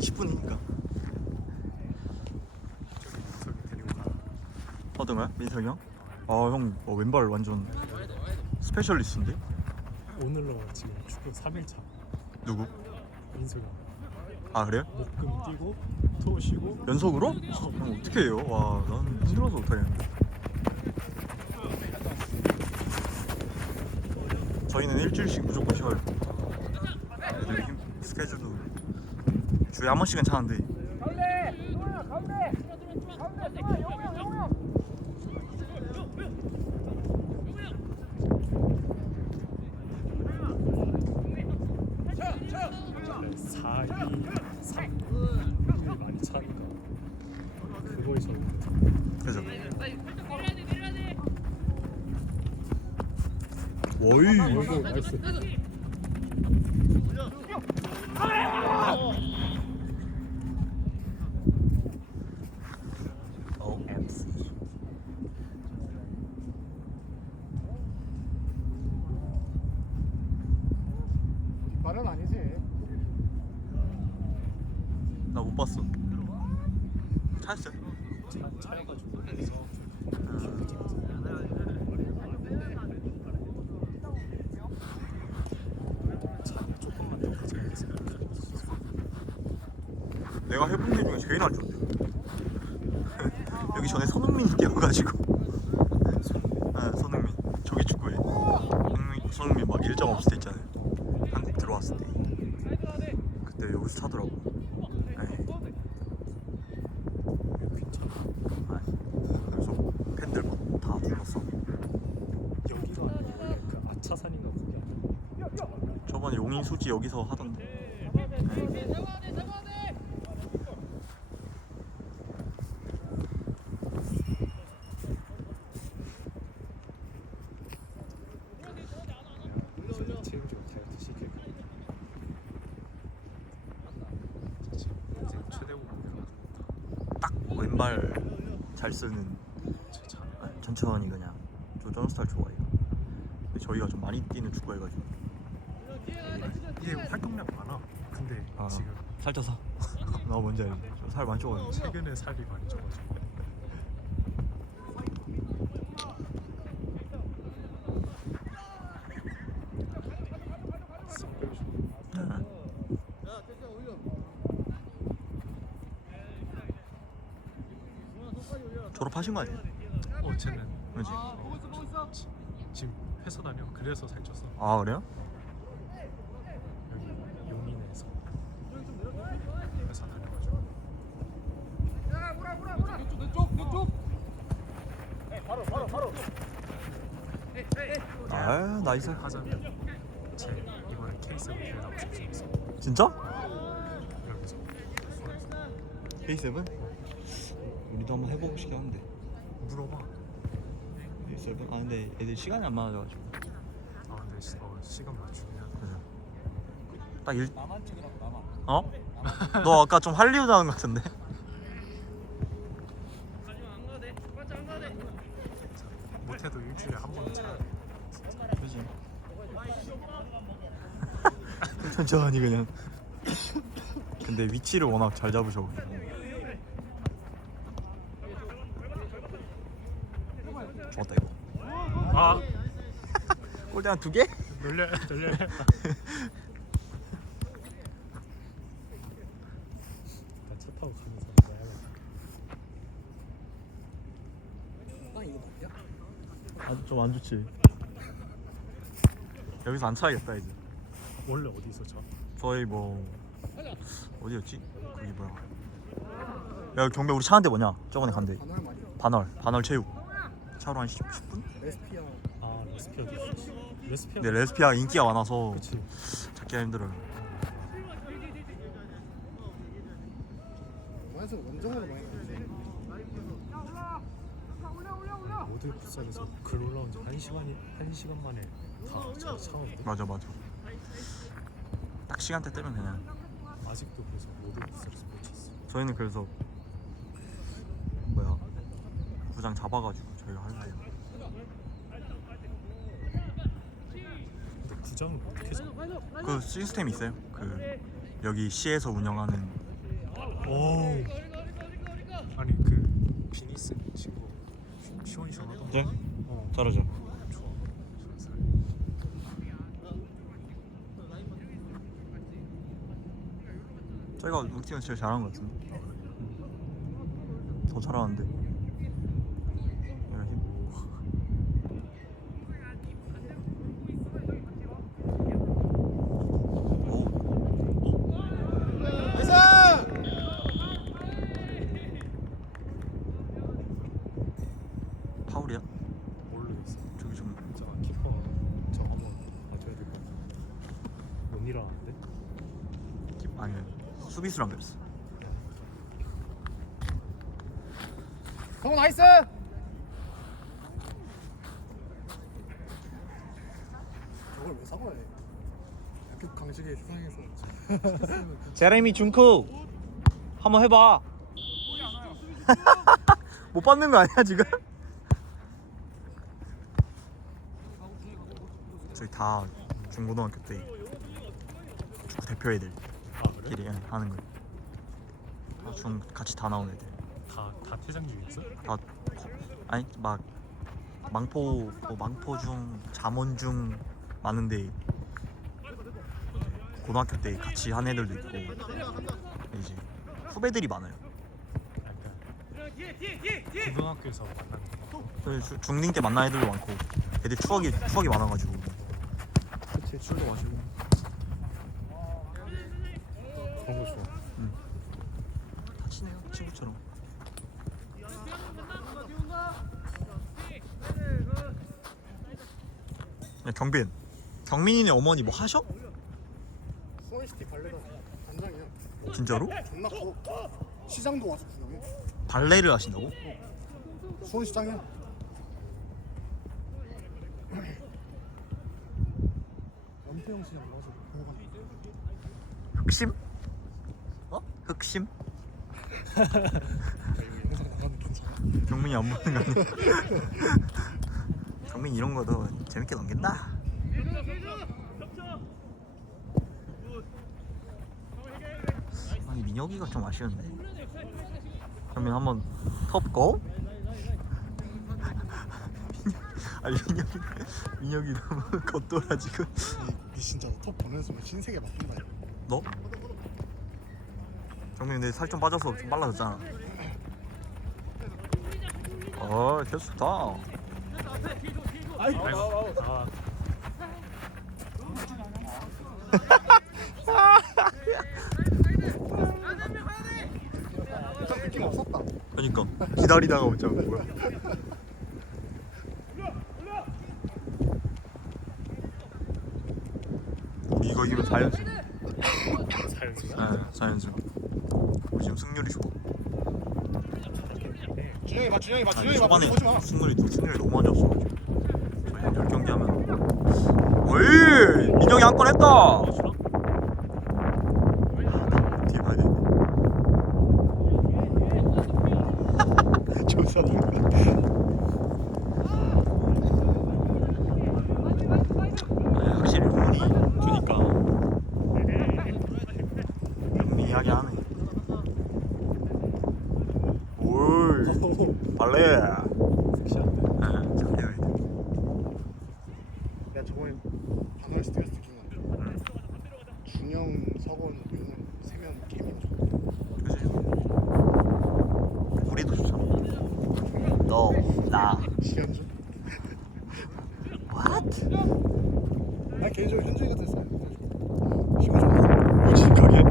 20분이니까. 저기 데리고 가. 어떤 거야? 민석이 형? 아, 형 어, 왼발 완전 스페셜리스트인데? 오늘로 지금 축구 3일차. 누구? 민수가 아, 그래요? 목금 뛰고 토 쉬고 연속으로? 형 어떻게 해요? 와, 나는 힘들어서 못하겠는데. 저희는 일주일씩 무조건 쉬어요. 애들 힘, 스케줄도 주에 한 번씩은 차는데 원래 4, 2, 3 1이 많이 차니까 그거에 저희 그죠? 오이 나이스 뒷발은 아니지. 나 못 봤어. 있었어 내가 해본 일 중에 제일 안 좋은데. 여기 전에 손흥민이 뛰어가지고. 아, 손흥민. 저기 축구에. 손흥민, 손흥민 막 일정 없을 때 있잖아요. 한국 들어왔을 때. 그때 여기서 차더라고. 에이. 괜찮아 아니. 그래서 팬들 막다 불렀어. 여기가 원래 그 아차산인가 거기 아니야? 저번에 용인 수지 여기서 하던데. 네. 딱 왼발 잘 쓰는 천천히 그냥 저 저런 스타일 좋아해요. 저희가 좀 많이 뛰는 축구 해가지고 이게 활동량 많아 근데 아. 지금 살쪄서 나 뭔지 알지? 저살 많이 쪄가지고 최근에 살이 많이 쪄가지고 졸업하신 거 아니에요? 어 쟤는 그지? 지- 지금 회사 다녀 그래서 살쪘어 아 그래요? 여기 용인에서 회사 다녀가지고 아 나이스. 하자면 제 이번에 케이스 대회 나고 싶어서 진짜? 여기서 K7? 우리도 한번 해보고 싶긴 한데 물어봐 K7? 아 근데 애들 시간이 안 맞아가지고 아 근데 시, 어, 시간 맞추긴 하다 딱 일... 어? 너 아까 좀 할리우드 하는 것 같은데? 못해도 일주일에 한 번은 차야 돼. 그지? 천천히 그냥. 근데 위치를 워낙 잘 잡으셔가지고. 좋았다 이거. 아. 골대 한 두 개? 놀려 놀려 차 타고 가는 사람 해야겠다 아, 좀 안 좋지? 여기서 안 차야겠다 이제. 원래 어디 있었죠? 저희 뭐 어디였지? 거기 뭐야? 야 경배 우리 차한대 뭐냐? 저번에 간대 반월. 반월 체육. 차로 한 10, 10분? 레스피아. 아 레스피아도 있었어? 레스피아? 근데 레스피아 인기가 많아서 그치. 찾기가 힘들어요. 원정으로 많이 가지. 모두 풋살에서 글 올라온 지 한 시간이 한 시간 만에 다 차, 차오는데? 맞아 맞아. 딱 시간대 뜨면 그냥. 아직도 그래서 모두 풋살에서 못 쳤어 저희는 그래서 뭐야? 구장 잡아가지고 저희가 하는데 근데 구장을 어떻게 잡아? 그 시스템이 있어요. 그 여기 시에서 운영하는. 오. 아니 그 비니스 시- 시원시원하다. 네? 어. 잘하죠. 좋아. 우리 팀은 제일 잘하는 것 같은데. 더 잘하는데. 얘가 힘- 오, 나이스! 파울이야? 모르겠어. 저기 좀 진짜 키퍼 저 한번 봐줘야 될 것 같아. 못 일어나는데? 아니 수비수랑 그랬어. 성우 나이스! 저걸 왜 사과해? 학교 강식에 수상해서 제레미 중쿠 한번 해봐. 못 받는 거 아니야 지금? 저희 다 중고등학교 때 축구 대표 애들 아 그래? 끼리 하는 거. 다중 같이 다 나온 애들. 다 다 퇴장 중이었어? 다 거- 아니 막 망포 뭐 망포 중 잠원 중 많은데 고등학교 때 같이 한 애들도 있고 이제 후배들이 많아요. 약간 고등학교에서 만난 거. 주- 중딩 때 만난 애들도 많고 애들 추억이 추억이 많아가지고 그치 술도 마시고. 그런 거 좋아. 다 친해요 친구처럼. 야 경빈 경민이네 어머니 뭐 하셔? 소니시티 발레다 단장이야 진짜로? 존나 커 시장도 와서 구경해 발레를 하신다고? 수원 시장이야 연태영 시장 와서 보고 가 흑심? 어? 흑심? 경민이 안 보는 거 아니야? 경민 이런 거도 재밌게 넘긴다. 아니 민혁이가 좀 아쉬운데. 경민 한번 톱 고? 아니 민혁이 민혁이 너무 겉돌아 지금. 니, 니 진짜 톱 보는 순간 신세계 바뀐다 너? 경민 근데 살 좀 빠져서 좀 빨라졌잖아. 어, 계속 좋다. 아이고. 아 좀 느낌 없었다 그러니까 기다리다가 오자 뭐야? 이거 이기면 4연승. 자연스가. 네, 4연승. 지금 승률이 좋아. 준영이 봐 준영이 봐 아니, 준영이 봐 초반에 보지 마 승률이 승률이 너무 많이 없어가지고 저희 한 10경기 하면 어이 민영이 한 건 했다. 어, 싫어? 뒤에 봐야 돼. 조사님. 네, 확실히 운이 주니까 은미하게 하네. 올 발레. 섹시한데. 네, 잘해요. 얘들. 내가 저번에 반월에서 뛰었을 때 기억나 준영, 석원, 윤 세명 케미가 좋아 그지? 우리도 좋잖아. 너, 나. 시현준? What? 나 개인적으로 현준이 같은 스타일 기분 좋아 무직하게?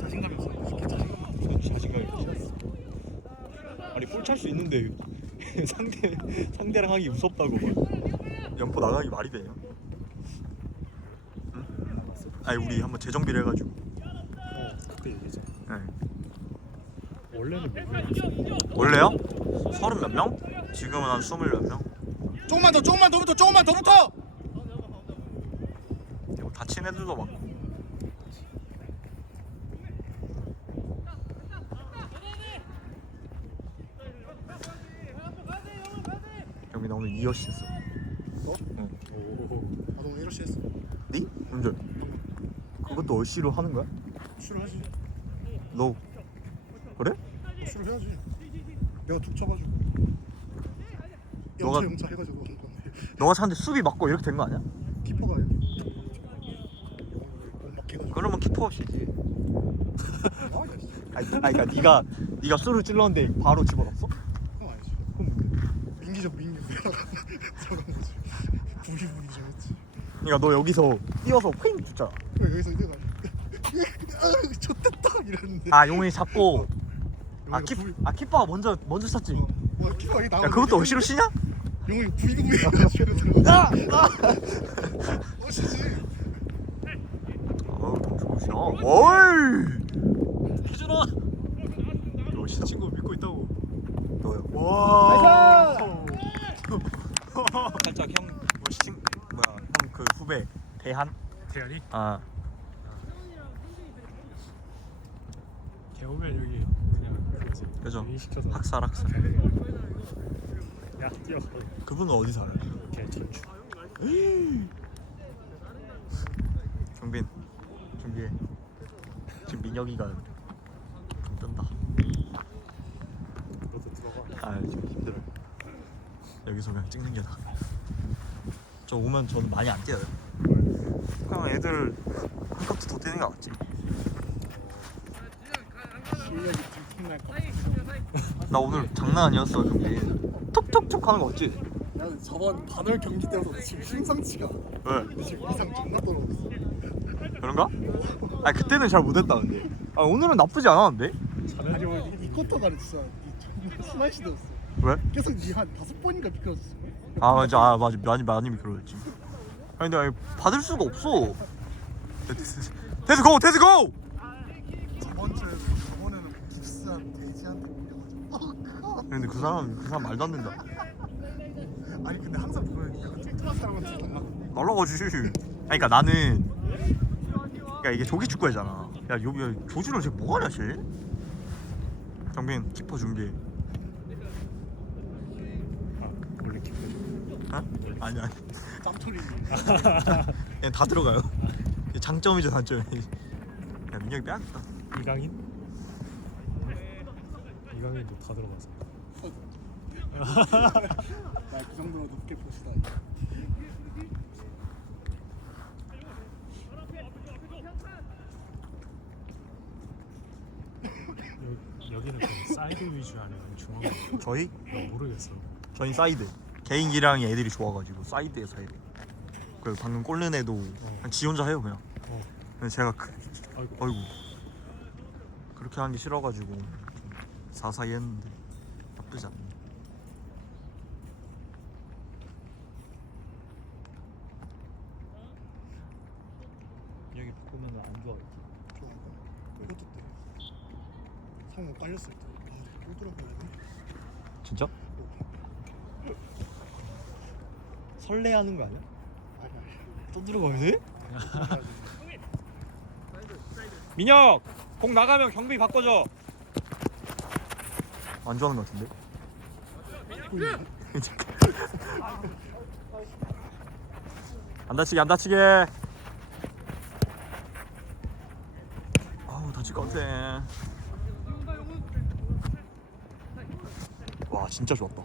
자신감이 있어 이렇게 자신감 자신감이 붙였어. 아니 볼 찰 수 있는데 상대 상대랑 하기 무섭다고 막 연포 나가기 말이 돼요? 응? 아니 우리 한번 재정비를 해가지고. 어 그때 얘기했잖아. 네. 원래요? 서른 몇 명? 지금은 한 스물 몇 명? 조금만 더 조금만 더 붙어 조금만 더 붙어 그리고 다친 애들도 많고. 여기 나 오늘 2어시 했어. 너? 응. 오. 아동 1호씨 했어 니? 언제? 그것도 어시로 하는 거야? 출하지 너 그래? 술 해야지 내가 툭 쳐가지고 너가- 영차 영차 해가지고 한 건데 너가 차는데 수비 맞고 이렇게 된 거 아니야? 키퍼가 막 해가지고 그러면 키퍼 없이지. 아 야. 아니, 아니 그러니까 네가 네가 수를 찔렀는데 바로 집어넣었어? 그건 아니지 그럼 뭔데? 민기적 민기 들어간 들어간 거지 부리부리 좀 했지 그러니까 너 여기서 뛰어서 횡 줬잖아. 그래 여기서 내가 아 좋댔다 이랬는데 아 용이 잡고 아, 용이가 키, 부리- 아 키퍼가 먼저 먼저. 어, 뭐 키퍼가 여기 나와 야 그것도 어시로 치냐? 용이 부리부리 해가지고 들어가 어시지 어우 좋으시나? 어이 해주라. 멋있다. 친구 믿고 있다고. 너요. 와. 살짝 형 친, 뭐야 형 그 후배 대한 대현이 아 걔 오면 여기 그죠. 일 시켜서 학살 학살. 야 뛰어. 그분은 어디 살아요? 걔 전주. 경빈 준비해. 지금 민혁이가 좀 뜬다. 너도 들어가. 아 지금 힘들어. 여기서 그냥 찍는 게 나아. 저 오면 저는 많이 안 뛰어요. 그냥 애들 한 컵도 더 뛰는 게 낫지. 실력이 나 오늘 장난 아니었어 경빈. 톡톡톡 하는 거 맞지? 나는 저번 반월 경기 때부터 지금 심상치가 왜? 지금 이상 존나 떨어졌어 그런가? 아 그때는 잘 못했다 근데. 아 오늘은 나쁘지 않았는데? 아니 뭐, 이, 이 쿼터가 진짜 이 스마이시드였어 왜? 계속 니한 다섯 번인가 미끄러졌어 아 맞아 아 맞아 많이 많이 미끄러졌지. 아니 근데 아니, 받을 수가 없어. 데스 데스 고 데스 고. 저번 주에 깁스한 돼지한테 밀려가지고 근데 그 사람 그 사람 말도 안 된다. 아니 근데 항상 보면 약간 뚱뚱한 사람한테 달라 날라가지. 아니 그러니까 나는 그러니까 이게 조기 축구회잖아. 야 여기 조준을 지금 뭐하냐 쟤? 정빈 키퍼 준비해. 아 원래 기분. 어? 아니 아니. 짬토리 그냥 다 들어가요. 이게 장점이죠 단점이. 야 민혁이 빼야겠다. 이강인? 이강인도 다 들어가서. 나그 정도로 높게 보시다 여기, 여기는 그럼 사이드 위주 아니면 중앙 위주? 저희 나 모르겠어. 저희 사이드. 개인 기량이 애들이 좋아가지고 사이드에 사이드. 그 방금 골른 애도 그냥 지 혼자 해요 그냥. 어. 근데 제가 그, 아이고. 어이구 그렇게 하는 게 싫어가지고 좀 사사히 했는데 나쁘지 않네. 여기 바꾸면 안 좋아 좋아 이것도 때 상황 깔렸을 때아또 들어가야 돼 진짜? 설레하는 거 아니야? 아니 아니 또 들어가야 돼? 민혁! 공 나가면 경비 바꿔줘 안 좋아하는 거 같은데? 안 다치게 안 다치게. 아우 다칠 것 같아. 와 진짜 좋았다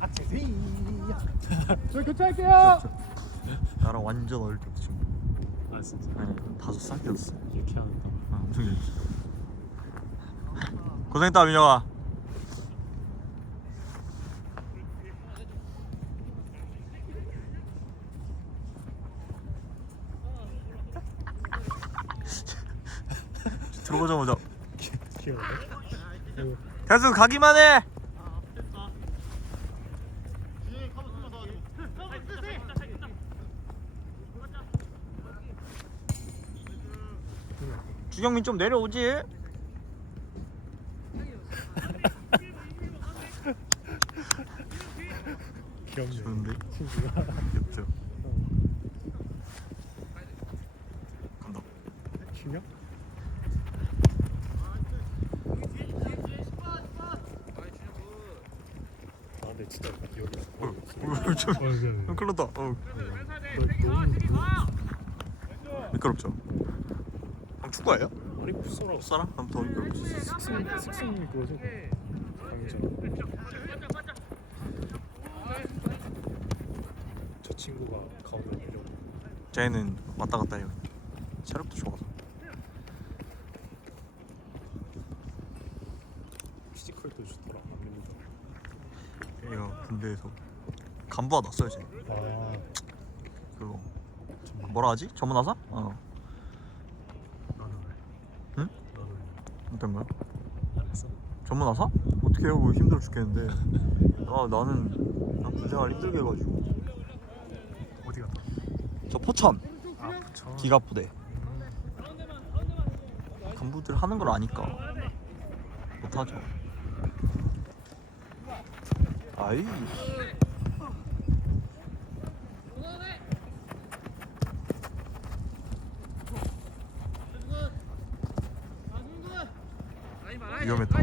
아 제세이 저 교체할게요. 나랑 완전 어릴 때부터 지금 아 진짜? 네, 다섯 살 때였어. 이렇게 하는다. 아, 엄청 재밌어 고생했다 민혁아. 들어오자마자. 귀여워. 계속 가기만 해 주경민 좀 내려오지. 귀엽네. 친구가. 귀엽죠? 감독. 준영? 아, 진짜 여기 어, 어, 좀 어, 좀 큰일 났다. 어, 너무 너무 미끄럽죠? 어. 형 축구예요? 아니 풋살하고 풋사람? 그럼 더 미끄럽지 식승 식승 그거죠. 강의자. 저 친구가 가운데 내려. 쟤는 왔다 갔다 해요 체력도 좋아서 피지컬도 좋더라. 안 밀리더라. 얘가 군대에서 간부가 났어요 쟤아 그거 좀 뭐라 하지? 전문화사? 어 나는 왜? 응? 나는 왜? 어떤? 안 했어? 전문화사? 어떻게 해요? 힘들어 죽겠는데 아 나는 난 군생활 힘들게 해가지고 어디 갔다? 저 포천 아 부천. 기갑부대 간부들 하는 걸 아니까 못하죠 아이 위험했다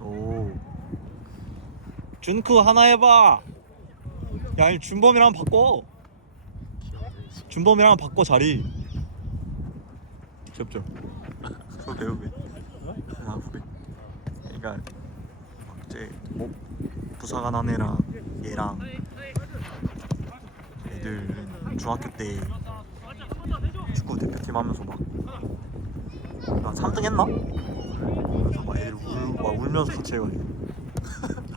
오. 준크 하나 해봐. 야, 이 준범이랑 바꿔. 준범이랑 바꿔 자리. 귀엽죠? 저 배우게. 아 후배. 그러니까 이제 뭐 한 애랑 얘랑 애들은 중학교 때 축구 대표팀 하면서 막. 나 3등 했나? 그래서 막 애들 울, 막 울면서 같이 해가지고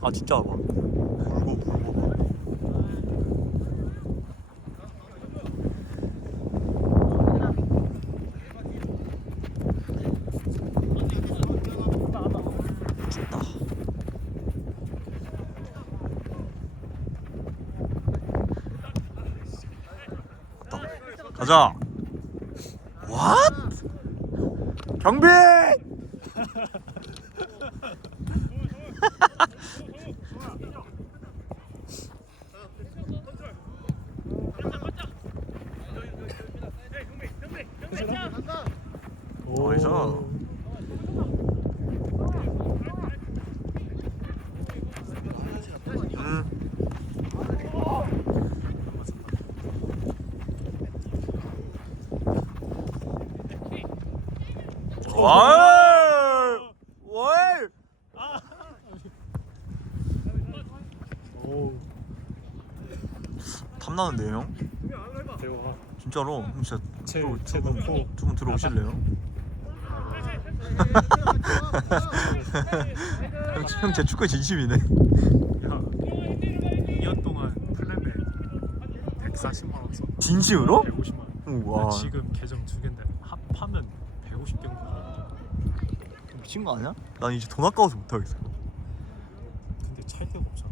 아 진짜 막 울고 막 춥다 왔다 가자 What? 경빈! 오. 나이스. 음. 와! 와! 오, 탐나는데요, 형? 대화. 진짜로 진짜 제- 또제 두분 넣고. 두분 들어오실래요? 형제 축구에 진심이네. 야, 2년 동안 플랜에 140만 원 썼. 진심으로? 150만 원. 우와. 나 지금 계정 두 개인데 합하면 150 정도. 가. 미친 거 아니야? 난 이제 돈 아까워서 못 하겠어. 근데 찰 데가 없잖아.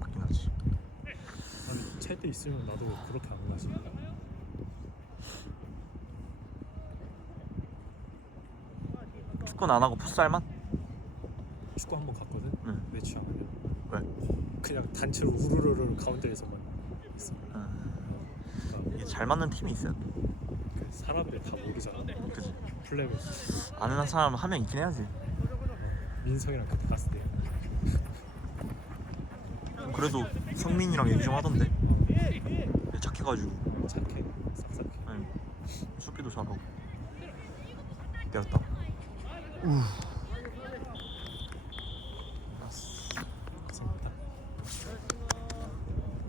맞긴 하지. 아니 찰때 있으면 나도 그렇게 안 가지. 축구는 안 하고 풋살만? 축구 한 번 갔거든. 응. 내 취향은 왜? 그냥 단체로 우르르르 가운데에서만 있어. 아, 그러니까 이게 잘 맞는 팀이 있어야 돼. 그 사람들 다 모르잖아. 그지? 플레이를 아는 사람 한 명 있긴 해야지. 민성이랑 그때 갔을 때 그래도 성민이랑 얘기 좀 하던데. 착해가지고 착해, 싹싹해. 아